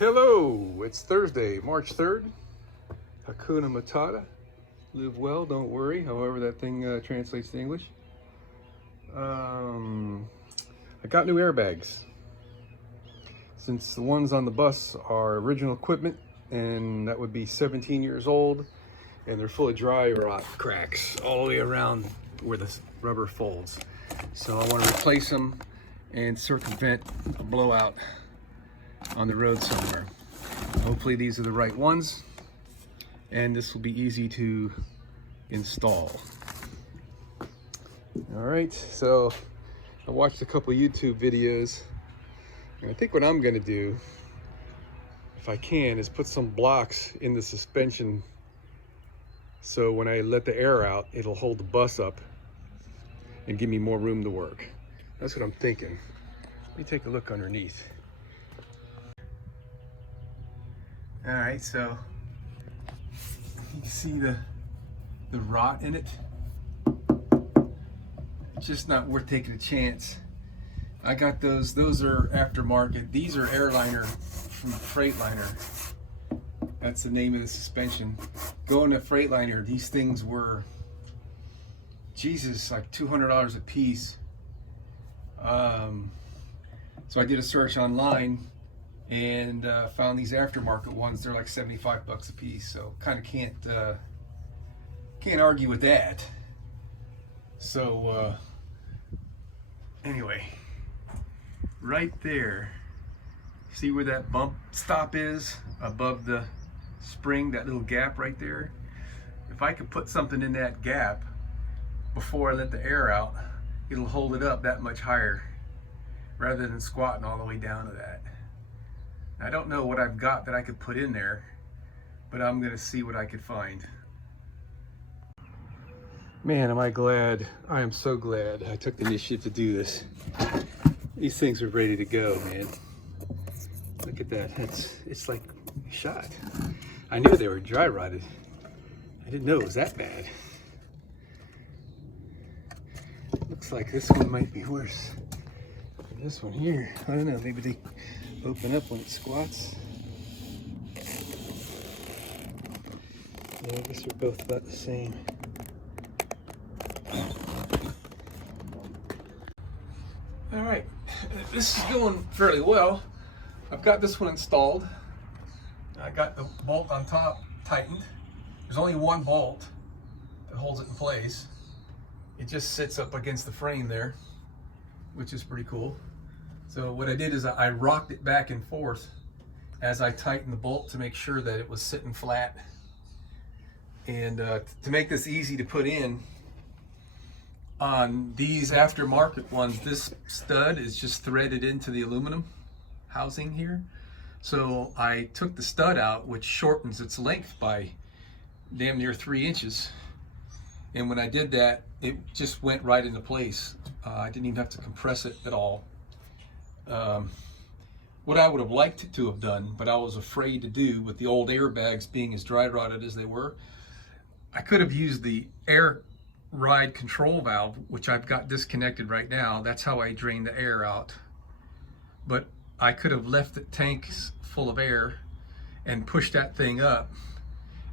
Hello, it's Thursday, March 3rd. Hakuna Matata. Live well, don't worry, however that thing translates to English. I got new airbags. Since the ones on the bus are original equipment, and that would be 17 years old, and they're full of dry rot cracks all the way around where the rubber folds. So I want to replace them and circumvent a blowout on the road somewhere. Hopefully these are the right ones, and this will be easy to install. All right, so I watched a couple YouTube videos, and I think what I'm gonna do, if I can, is put some blocks in the suspension so when I let the air out, it'll hold the bus up and give me more room to work. That's what I'm thinking. Let me take a look underneath. All right, so you can see the rot in it. It's just not worth taking a chance. I got those are aftermarket. These are Airliner from Freightliner. That's the name of the suspension. Going to Freightliner, these things were, Jesus, like $200 a piece. So I did a search online and found these aftermarket ones. They're like 75 bucks a piece, so kind of can't argue with that. So anyway, right there, see where that bump stop is above the spring, that little gap right there? If I could put something in that gap before I let the air out, it'll hold it up that much higher rather than squatting all the way down to that. I don't know what I've got that I could put in there, but I'm gonna see what I could find. Man, am I glad. I am so glad I took the initiative to do this. These things are ready to go, man. Look at that. It's like shot. I knew they were dry rotted. I didn't know it was that bad. Looks like this one might be worse than this one here. I don't know, maybe they open up when it squats. Yeah, I guess they're both about the same. All right, this is going fairly well. I've got this one installed. I got the bolt on top tightened. There's only one bolt that holds it in place. It just sits up against the frame there, which is pretty cool. So what I did is I rocked it back and forth as I tightened the bolt to make sure that it was sitting flat. And to make this easy to put in, on these aftermarket ones, this stud is just threaded into the aluminum housing here. So I took the stud out, which shortens its length by damn near 3 inches. And when I did that, it just went right into place. I didn't even have to compress it at all. What I would have liked to have done, but I was afraid to do with the old airbags being as dry rotted as they were, I could have used the air ride control valve, which I've got disconnected right now. That's how I drain the air out. But I could have left the tanks full of air and pushed that thing up,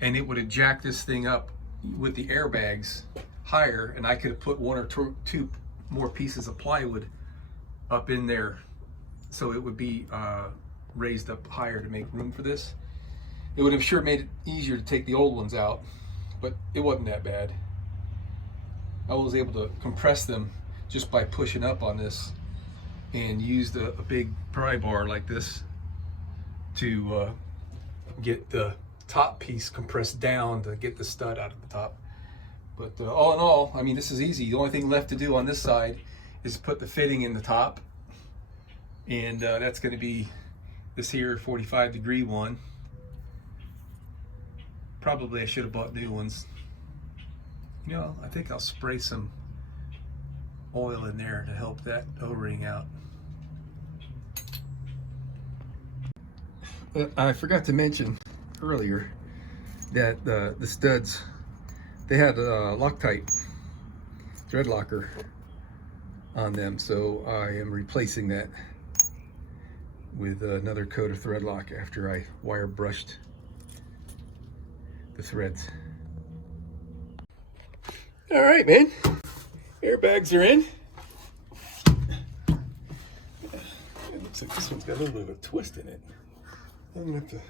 and it would have jacked this thing up with the airbags higher, and I could have put one or two more pieces of plywood up in there so it would be raised up higher to make room for this. It would have sure made it easier to take the old ones out, but it wasn't that bad. I was able to compress them just by pushing up on this, and used a big pry bar like this to get the top piece compressed down to get the stud out of the top. But all in all, I mean, this is easy. The only thing left to do on this side is put the fitting in the top, and that's going to be this here 45-degree one. Probably I should have bought new ones. You know, I think I'll spray some oil in there to help that O-ring out. I forgot to mention earlier that the studs, they had Loctite thread locker on them, so I am replacing that. with another coat of thread lock after I wire brushed the threads. All right, man. Airbags are in. It looks like this one's got a little bit of a twist in it. I'm gonna have to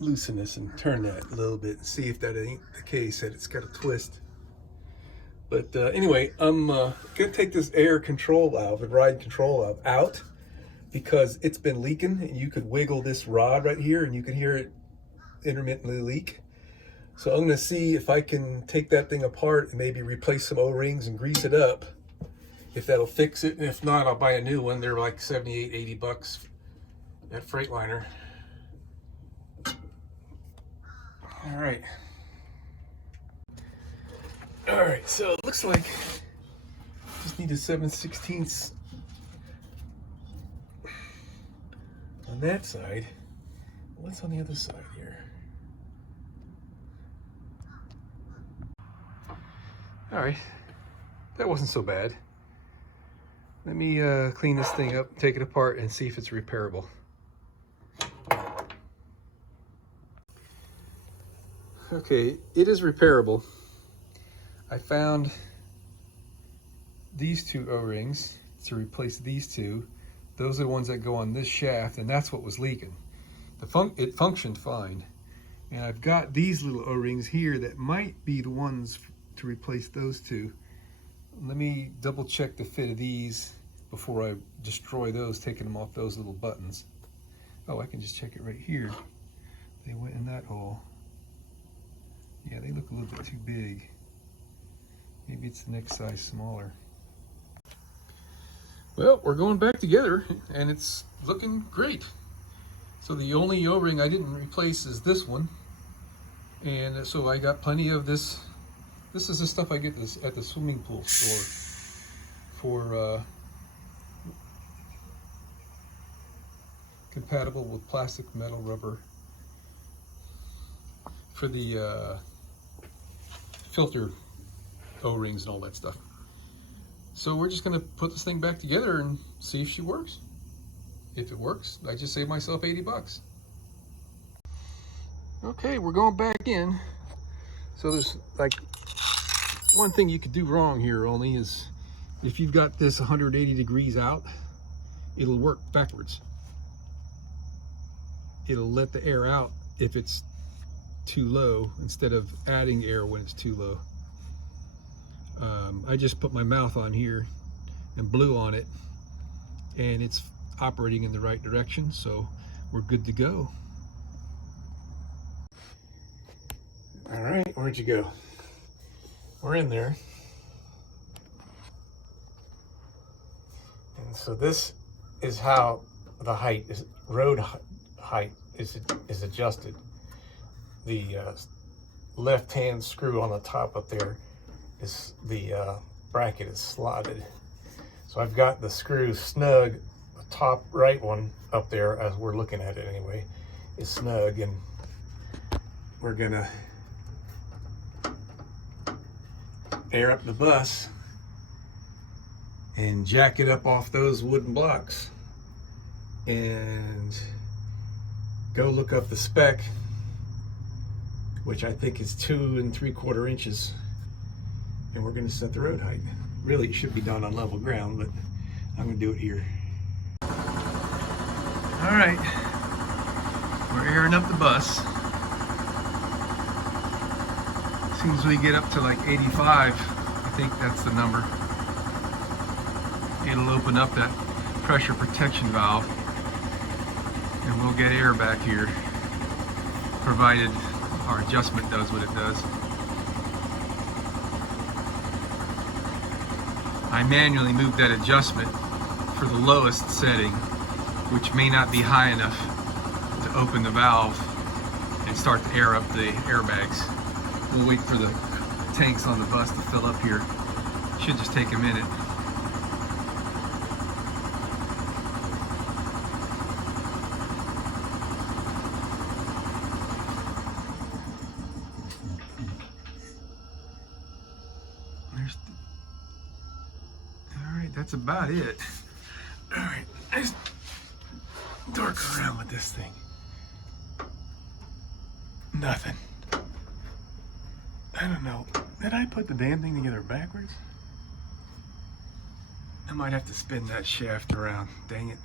loosen this and turn that a little bit and see if that ain't the case, that it's got a twist. But anyway, I'm gonna take this air control valve, the ride control valve, out because it's been leaking, and you could wiggle this rod right here and you could hear it intermittently leak. So I'm gonna see if I can take that thing apart and maybe replace some O-rings and grease it up, if that'll fix it. And if not, I'll buy a new one. They're like 78, 80 bucks at Freightliner. All right. All right, so it looks like just need a 7/16 on that side. What's on the other side here? All right, that wasn't so bad. Let me clean this thing up, take it apart, and see if it's repairable. Okay, it is repairable. I found these two O-rings to replace these two. Those are the ones that go on this shaft, and that's what was leaking. It functioned fine. And I've got these little O-rings here that might be the ones to replace those two. Let me double check the fit of these before I destroy those, taking them off those little buttons. Oh, I can just check it right here. They went in that hole. Yeah, they look a little bit too big. Maybe it's the next size smaller. Well, we're going back together and it's looking great. So the only O-ring I didn't replace is this one. And so I got plenty of this. This is the stuff I get at the swimming pool store for compatible with plastic, metal, rubber for the filter O-rings and all that stuff. So we're just gonna put this thing back together and see if she works. If it works, I just saved myself 80 bucks. Okay, we're going back in. So there's like one thing you could do wrong here only is if you've got this 180 degrees out, it'll work backwards. It'll let the air out if it's too low instead of adding air when it's too low. I just put my mouth on here and blew on it and it's operating in the right direction, so we're good to go. All right, where'd you go? We're in there. And so this is how the height is, road height is adjusted. The left-hand screw on the top up there is the bracket is slotted. So I've got the screw snug, the top right one up there, as we're looking at it anyway, is snug, and we're gonna air up the bus and jack it up off those wooden blocks and go look up the spec, which I think is 2 3/4 inches, and we're going to set the road height. Really, it should be done on level ground, but I'm going to do it here. All right, we're airing up the bus. As soon as we get up to like 85, I think that's the number, it'll open up that pressure protection valve and we'll get air back here, provided our adjustment does what it does. I manually moved that adjustment for the lowest setting, which may not be high enough to open the valve and start to air up the airbags. We'll wait for the tanks on the bus to fill up here. Should just take a minute. All right, that's about it. All right, fuck around with this thing. Nothing. I don't know. Did I put the damn thing together backwards? I might have to spin that shaft around. Dang it.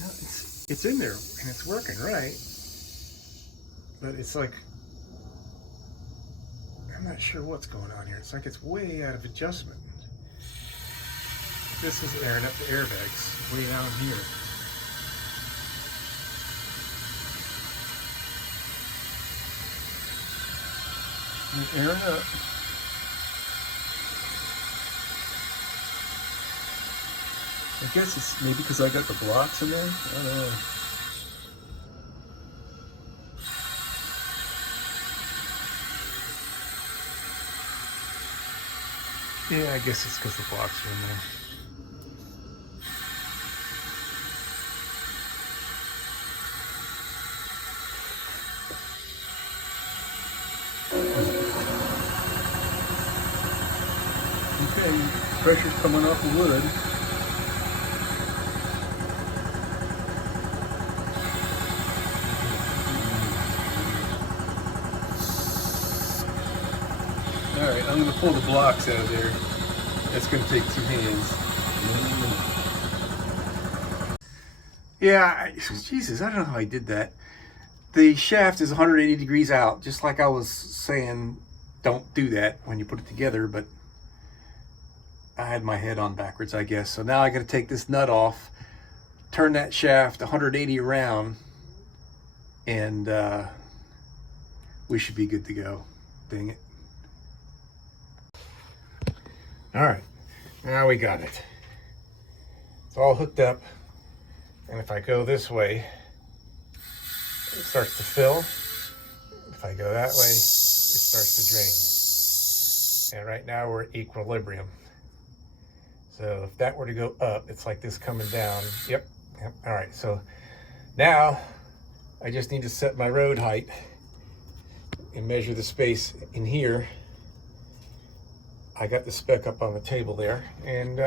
No, it's in there and it's working right. But it's like, I'm not sure what's going on here. It's like it's way out of adjustment. This is airing up the airbags way down here. And airing up. I guess it's maybe because I got the blocks in there. I don't know. Yeah, I guess it's because the blocks are in there. Okay, pressure's coming off the wood. Alright, I'm going to pull the blocks out of there. That's going to take 2 hands. Yeah, Jesus, I don't know how I did that. The shaft is 180 degrees out, just like I was saying, don't do that when you put it together, but I had my head on backwards, I guess. So now I got to take this nut off, turn that shaft 180 around, and we should be good to go. Dang it. All right, now we got it. It's all hooked up, and if I go this way, it starts to fill. If I go that way, it starts to drain. And right now we're at equilibrium. So if that were to go up, it's like this coming down. Yep. All right, so now I just need to set my road height and measure the space in here. I got the spec up on the table there, and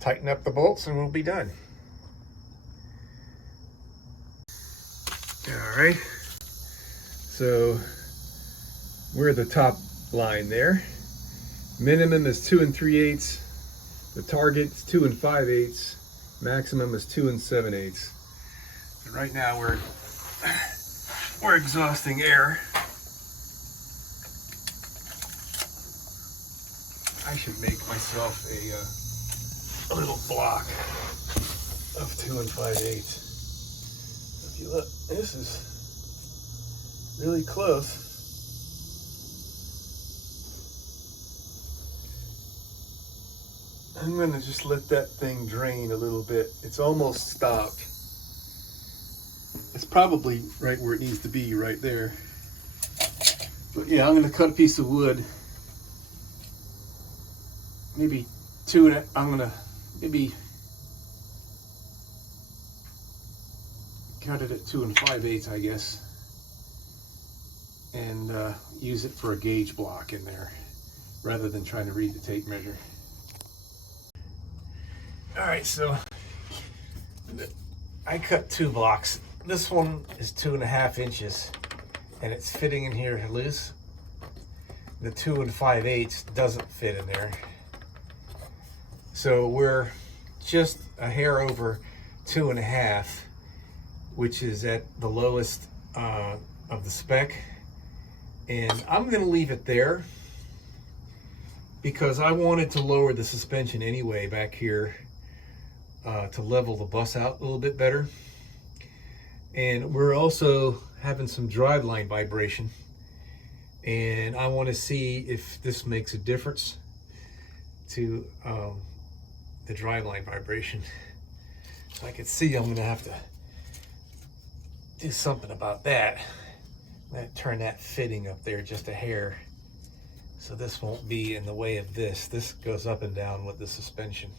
tighten up the bolts and we'll be done. All right, so we're the top line there. Minimum is 2 3/8. The target is 2 5/8. Maximum is 2 7/8. So right now we're exhausting air. I should make myself a little block of 2 5/8. If you look, this is really close. I'm gonna just let that thing drain a little bit. It's almost stopped. It's probably right where it needs to be, right there. But yeah, I'm gonna cut a piece of wood. Maybe I'm gonna maybe cut it at 2 5/8, I guess, and use it for a gauge block in there, rather than trying to read the tape measure. All right, so I cut 2 blocks. This one is 2 1/2 inches, and it's fitting in here loose. The 2 5/8 doesn't fit in there. So we're just a hair over 2 1/2, which is at the lowest of the spec. And I'm gonna leave it there because I wanted to lower the suspension anyway back here to level the bus out a little bit better. And we're also having some driveline vibration. And I wanna see if this makes a difference to the driveline vibration. So I can see I'm gonna have to do something about that. I'm gonna turn that fitting up there just a hair so this won't be in the way of this. This goes up and down with the suspension.